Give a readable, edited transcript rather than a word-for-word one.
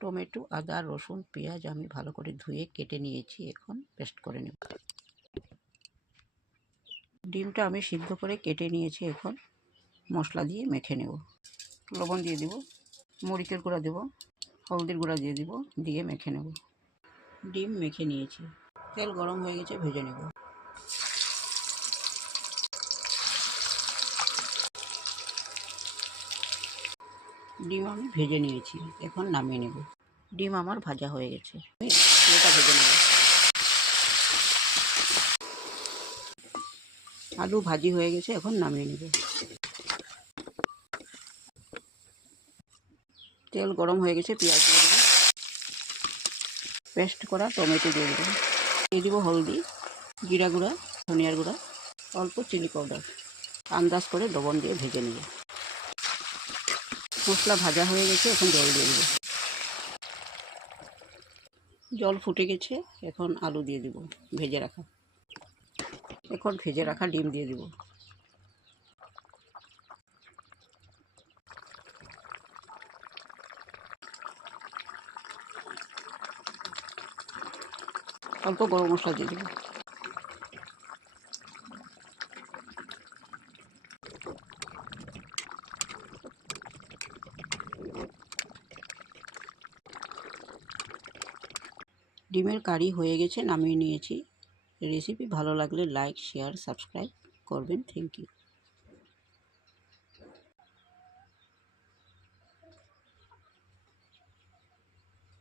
Tomato, আদা, রসুন, পেঁয়াজ আমি ভালো করে ধুয়ে কেটে নিয়েছি। এখন পেস্ট করে নেব। ডিমটা আমি সিদ্ধ করে কেটে নিয়েছি। এখন মশলা দিয়ে মেখে নেব। লবণ দিয়ে দেব, মরিচের গুঁড়া দেব, হলদির গুঁড়া দিয়ে দেব, দিয়ে মেখে নেব। ডিম মেখে নিয়েছি। তেল গরম হয়ে গেছে, ভেজে নেব। ডিম আমি ভেজে নিয়েছি। এখন নামিয়ে নেব। ডিম আমার ভাজা হয়ে গেছে। এটা ভেজে নেব। আলু ভাজি হয়ে গেছে, এখন নামিয়ে নেব। তেল গরম হয়ে গেছে, পেঁয়াজ দিয়ে দেবো, পেস্ট করা টমেটো দিয়ে দেবো, দিয়ে দেবো হলদি, জিরা গুঁড়া, ধনিয়ার গুঁড়া, অল্প চিলি পাউডার, আন্দাজ করে লবণ দিয়ে ভেজে নেব। মশলা ভাজা হয়ে গেছে, এখন জল দিয়ে দেবো। জল ফুটে গেছে, এখন আলু দিয়ে দেবো ভেজে রাখা। এখন ভেজে রাখা ডিম দিয়ে দেবো। অল্প গরম মশলা দিয়ে দেবো। ডিমের কারি হয়ে গেছে, নামিয়ে নিয়েছি। রেসিপি ভালো লাগলে লাইক, শেয়ার, সাবস্ক্রাইব করবেন। Thank you.